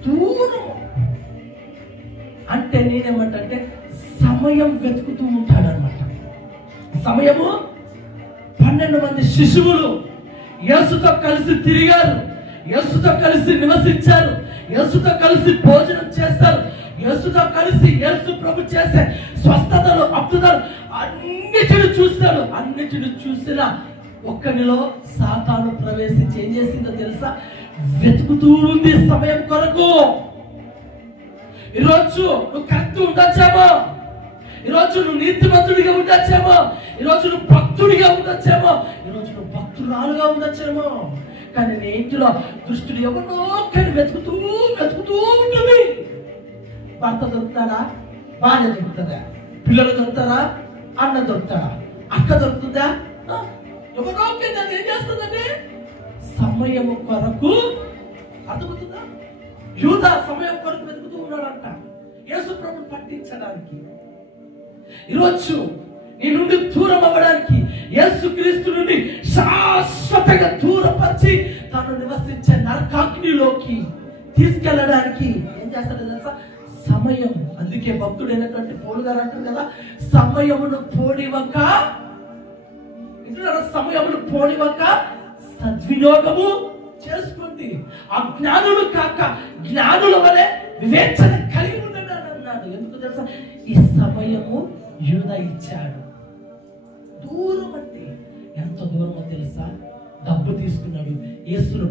దూరం అంటే నేనేమంటే సమయం వెతుకుతూ ఉంటాడనమాట. సమయము 12 మంది శిశువులు యేసుతో కలిసి తిరిగారు, యేసుతో కలిసి నివసించారు, యేసుతో కలిసి భోజనం చేస్తారు, యేసుతో కలిసి యేసు ప్రభు చేసే స్వస్థతలు అద్భుతాలు అన్నిటిని చూస్తారు. అన్నిటిని చూసిన ఒక్కనిలో సాతాను ప్రవేశించి ఏం చేసిందో తెలుసా? వెతుకుతూ ఉంది సమయం కొరకు. ఈరోజు నువ్వు కరెక్ట్ ఉండొచ్చేమో, ఈరోజు నువ్వు నీతిమంతుడిగా ఉండొచ్చేమో, ఈరోజు నువ్వు భక్తుడిగా ఉండొచ్చేమో, ఈరోజు నువ్వు భక్తురాలుగా ఉండొచ్చేమో, కానీ నీ ఇంటిలో దుష్టుడు ఎవరో కానీ వెతుకుతూ ఉంటుంది. భర్త దొరుకుతాడా? భార్య దొరుకుతుందా? పిల్లలు దొరుకుతారా? అన్న దొరుకుతాడా? అక్క దొరుకుతుందా? ఎవరో కానీ ఏం చేస్తుందంటే సమయం కొరకు. అర్థమవుతుందా? యూదా సమయం కొరకు వెతుకుతూ ఉన్నాడంట యేసు ప్రభువుని పట్టించడానికి. ఈరోజు నీ నుండి దూరం అవ్వడానికి, యేసుక్రీస్తు నుండి శాశ్వతంగా దూరపరిచి తాను నివసించే నరకాగ్నిలోకి తీసుకెళ్ళడానికి ఏం చేస్తాడో తెలుసా? సమయం. అందుకే భక్తుడైనటువంటి పౌలు గారు అంటారు కదా, సమయమును పోనివక సద్వినియోగము చేసుకోండి. అజ్ఞానులు కాక జ్ఞానుల వలె వివేచన కలిగి ఉండండి అన్నాడు. ఎందుకు తెలుసా? ఈ సమయము యూదా ఇచ్చాడు. దూరం అంటే ఎంత దూరమో తెలుసా? డబ్బు తీసుకున్నాడు, యేసును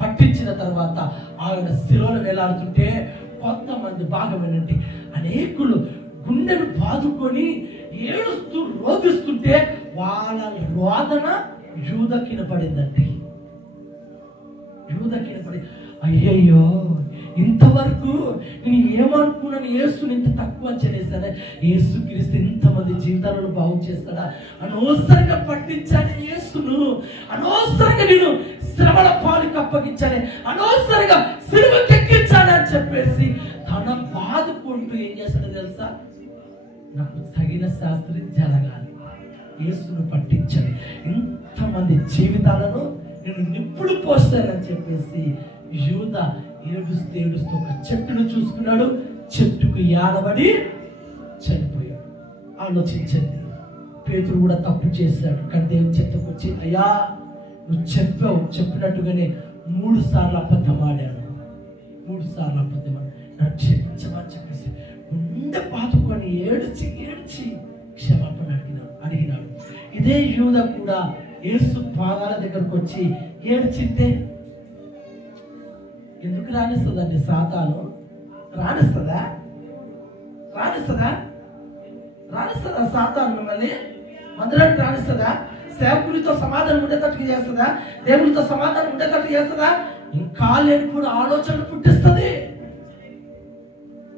పట్టించిన తర్వాత ఆయన శిలువలో వేలాడుతుంటే కొంతమంది బాగా వినండి, అనేకులు గుండెను బాదుకొని ఏడుస్తూ రోధిస్తుంటే వాళ్ళ రోదన యూదకి పడిందండి. అయ్యయ్యో, ఇంతవరకు నేను ఏమనుకున్నాను, యేసుని ఇంత తక్కువ చేశానే, యేసు క్రీస్తు ఇంతమంది జీవితాలను బాగు చేస్తాడా? అనవసరంగా పట్టించాను యేసును, అనవసరంగా నేను శ్రమల పాలకు అప్పగించాను, అనవసరంగా సిలువకెక్కించాను పట్టించాలని చెప్పేసి తన బాదుకుంటూ ఏం చేస్తాడో తెలుసా, నాకు తగిన శాస్త్రి జరగాలి, యేసును పట్టించాలి, ఇంతమంది జీవితాలను నేను నిప్పుడు పోస్తానని చెప్పేసి యూదా ఏడుస్తూ ఒక చెట్టును చూసుకున్నాడు. చెట్టుకు యాలబడి చనిపోయాడు. ఆలోచించండి, పేతురు కూడా తప్పు చేశాడు. కానీ దేవుని చెట్టుకు వచ్చి, అయ్యా నువ్వు చెప్పినట్టుగానే 3 సార్లు అబద్ధం ఆడాను, 3 సార్లు అబద్ధం నన్ను క్షమించమని చెప్పేసి గుండె పాతుకొని ఏడ్చి క్షమాపణ అడిగినాడు. ఇదే యూదా కూడా యేసు పాదాల దగ్గరకు వచ్చి ఏడ్చింటే ఎందుకు రాణిస్తుందండి సాతాను? రాణిస్తుందా సాతాను మిమ్మల్ని మందిరానికి రాణిస్తుందా? సేవకుడితో సమాధానం ఉండేటట్టు చేస్తుందా? దేవుడితో సమాధానం ఉండేటట్టు చేస్తుందా? ఇంకా లేని కూడా ఆలోచనలు పుట్టిస్తుంది.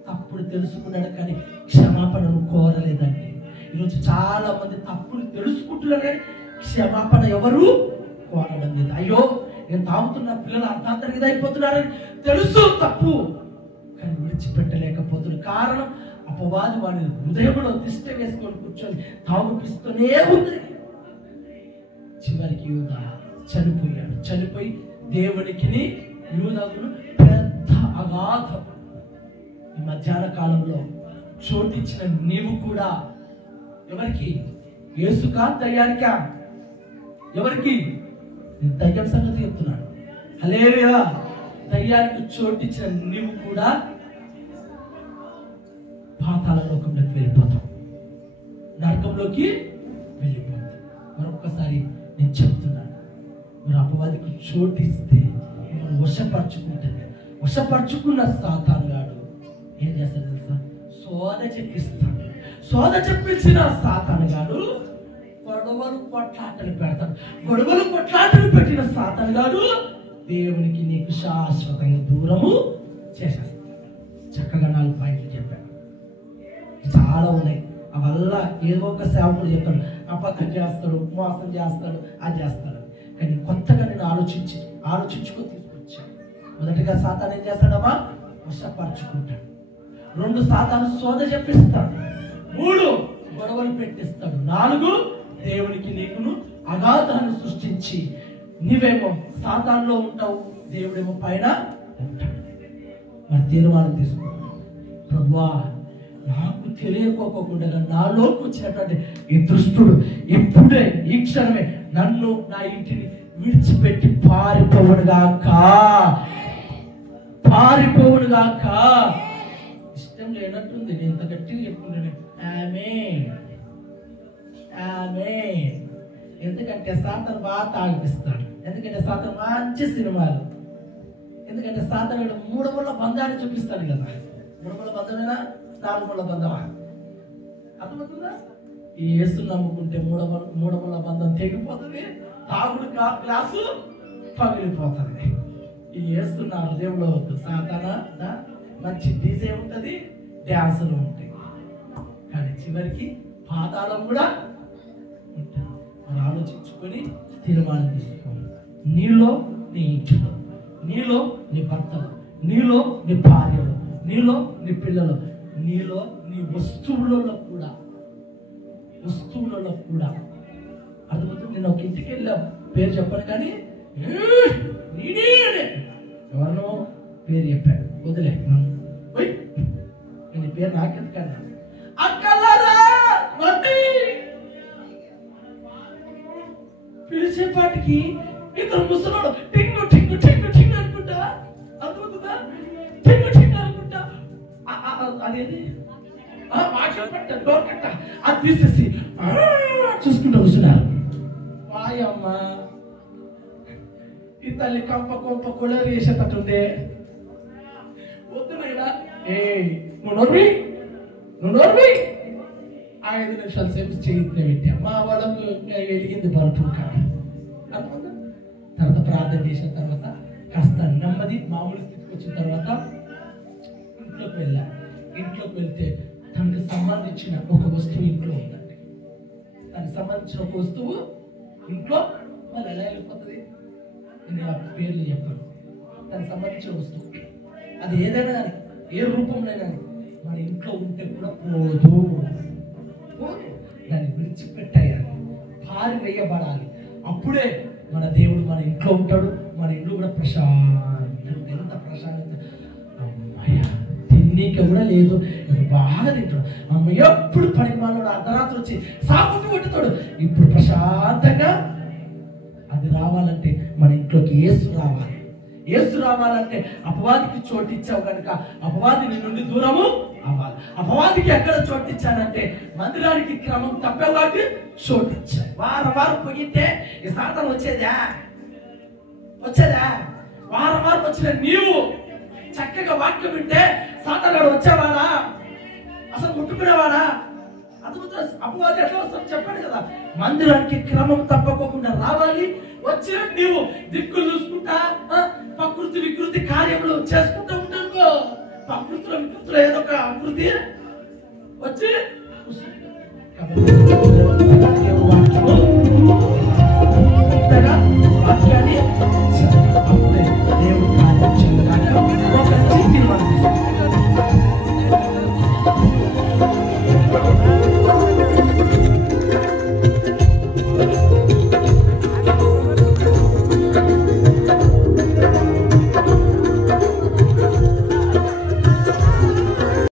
తప్పుడు తెలుసుకున్నాడు కానీ క్షమాపణను కోరలేదండి. ఈరోజు చాలా మంది తప్పులు తెలుసుకుంటున్నారు కానీ క్షమాపణ ఎవరు కోరడం లేదు. అయ్యో నేను తాగుతున్న పిల్లలు అర్థాంతరం ఇదైపోతున్నారని తెలుసు తప్పు, కానీ విడిచిపెట్టలేకపోతున్నారు. కారణం అపవాది వాడి హృదయంలో తిష్ట వేసుకొని కూర్చొని తాగుపిస్తూనే ఉంది. చివరికి యూదా చనిపోయాడు. చనిపోయి దేవునికి యూదాకు పెద్ద అగాధం. ఈ మధ్యాహ్న కాలంలో చోటిచ్చిన నీవు కూడా ఎవరికి? యేసుకా దయ్యానికా? ఎవరికి? దయ్యం సంగతి చెప్తున్నాడు. హల్లెలూయా. దయ్యానికి చోటిచ్చిన నీవు కూడా పాతాళ లోకంలోకి వెళ్ళిపోతావు, నరకంలోకి వెళ్ళిపోతావు. మరొక్కసారి నేను చెప్తున్నాను, మీరు అపవాదికి చోటిస్తే మిమ్మల్ని వశపరుచుకున్న సాతాను గాడు ఏం చేస్తాడు తెలుసా? శోధ చెప్పించిన సాతాను గాడు గొడవలు కొట్లాటలు పెడతాడు. గొడవలు కొట్లాటలు పెట్టిన సాతాను గాడు దేవునికి నీకు శాశ్వతంగా దూరము చేసేస్తాడు. చక్కగా 4 పాయింట్లు చెప్పాను, చాలా ఉన్నాయి. అవల్ల ఏదో ఒక సేవకుడు చెప్తాడు, అబద్ధం చేస్తాడు, మోసం చేస్తాడు, అది చేస్తాడు. కానీ కొత్తగా నేను ఆలోచించుకొని తీసుకొచ్చాను. మొదటిగా సాతాను ఏం చేస్తాడమ్మా? వశపరుచుకుంటాడు. 2 సాతాను శోధ చెప్పిస్తాడు. 3 గొడవలు పెట్టిస్తాడు. 4 దేవునికి నీకును అగాధాన్ని సృష్టించి నీవేమో సాతానులో ఉంటావు, దేవుడేమో పైన ఉంటాడు. మరి తీర్మానం తీసుకున్నాడు, ప్రభువా నాకు తెలియకోకుండా నాలోకి వచ్చినటువంటి ఈ దుష్టుడు ఇప్పుడే ఈ క్షణమే నన్ను నా ఇంటిని విడిచిపెట్టి పారిపోవునుగాక. ఇష్టం లేనట్టుంది, నేను ఇంత గట్టిగా చెప్పుకుంటాను. ఆమేన్. ఎందుకంటే సాతాను బాగా తాగిపిస్తాడు. ఎందుకంటే సాతాను మంచి సినిమాలు, ఎందుకంటే సాతాను 3 ముళ్ళ బంధాన్ని చూపిస్తాడు కదా. 3 ముళ్ళ బంధమేనా 4 ముళ్ళ బంధమా? అర్థమవుతుందా? ఈ యేసు నమ్ముకుంటే 3 ముళ్ళ బంధం తెగిపోతుంది, తాగుడు గ్లాసు పగిలిపోతుంది. ఈ యేసు నా హృదయంలో వద్దు. సాతానా మంచి డీజే ఉంటుంది, డ్యాన్సులు ఉంటాయి, కానీ చివరికి పాతాళం కూడా ఉంటుంది. మనం ఆలోచించుకొని తీర్మానం తీసుకోవాలి. నీలో నీ ఇంటిలో, నీలో నీ భర్తలు, నీలో నీ భార్యలు, నీలో నీ పిల్లలు, నీలో నీ వస్తువులలో కూడా అర్థమవుతుంది. నేను ఒక ఇంటికి వెళ్ళాం, పేరు చెప్పాను కానీ ఎవరినో పేరు చెప్పాడు, వదిలే నేను పేరు నాకెందుకన్నా. పిలిచేపాటికి ఇద్దరు ముసలాడు టింగు టింగు టింగు టింగు అనుకుంటా, అర్థమవుతుందా? టింగు టింగు అనుకుంటా. అదేది డోర్ కట్ట అది తీసేసి చూసుకుంటూ కూర్చున్నారు. వాయమ్మా, ఈ తల్లి కొంప కొలరు వేసేటట్టుందే. వద్దునైనా నువ్వు నోర్వి 5 నిమిషాల సేపు చేయితే పెట్టా. మా వాళ్ళకు వెలిగింది బల్బు కాదు. తర్వాత ప్రార్థన చేసిన తర్వాత కాస్త నెమ్మది మామూలు స్థితికి వచ్చిన తర్వాత ఇంట్లోకి వెళ్తే తనకు సంబంధించిన ఒక వస్తువు ఇంట్లో ఉందండి. దానికి సంబంధించిన ఒక వస్తువు ఇంట్లో మళ్ళీ ఎలా వెళ్ళిపోతుంది? నేను ఆ పేర్లు చెప్పాను. దానికి సంబంధించిన వస్తువు అది ఏదైనా కానీ ఏ రూపంలో కానీ మన ఇంట్లో ఉంటే కూడా పోదు. దాన్ని విడిచిపెట్టేయాలి, పారివేయబడాలి. అప్పుడే మన దేవుడు మన ఇంట్లో ఉంటాడు, మన ఇల్లు కూడా ప్రశాంతం. ఎంత ప్రశాంతత! అమ్మాయ తిన్నీక కూడా లేదు, బాగా తింటాడు. అమ్మ ఎప్పుడు పని వాళ్ళు అర్ధరాత్రి వచ్చి సాగుతూ కొట్టుతాడు. ఇప్పుడు ప్రశాంతంగా. అది రావాలంటే మన ఇంట్లోకి యేసు రావాలి. యేసు రావాలంటే అపవాదికి చోటు ఇచ్చావు కనుక అపవాది నీ నుండి దూరము అవ్వాలి. అపవాదికి ఎక్కడ చోటు ఇచ్చానంటే మందిరానికి క్రమం తప్పావు కాబట్టి చోటు ఇచ్చావు. వారం పోయితే ఈ సాతాను వచ్చేదా? వారం వచ్చిన నీవు చక్కగా వాక్యం వింటే సాతాను వచ్చేవాడా? అసలు ముట్టుకునేవాడా? అపవాది ఎట్లా వస్తాం చెప్పాడు కదా. మందిరానికి క్రమం తప్పకోకుండా రావాలి. వచ్చిన నీవు దిక్కులు చూసుకుంటా ప్రకృతి వికృతి కార్యములు చేసుకుంటూ ఉంటాను. ప్రకృతిలో వికృతిలో ఏదో ఒక అభివృద్ధి వచ్చి వాక్యము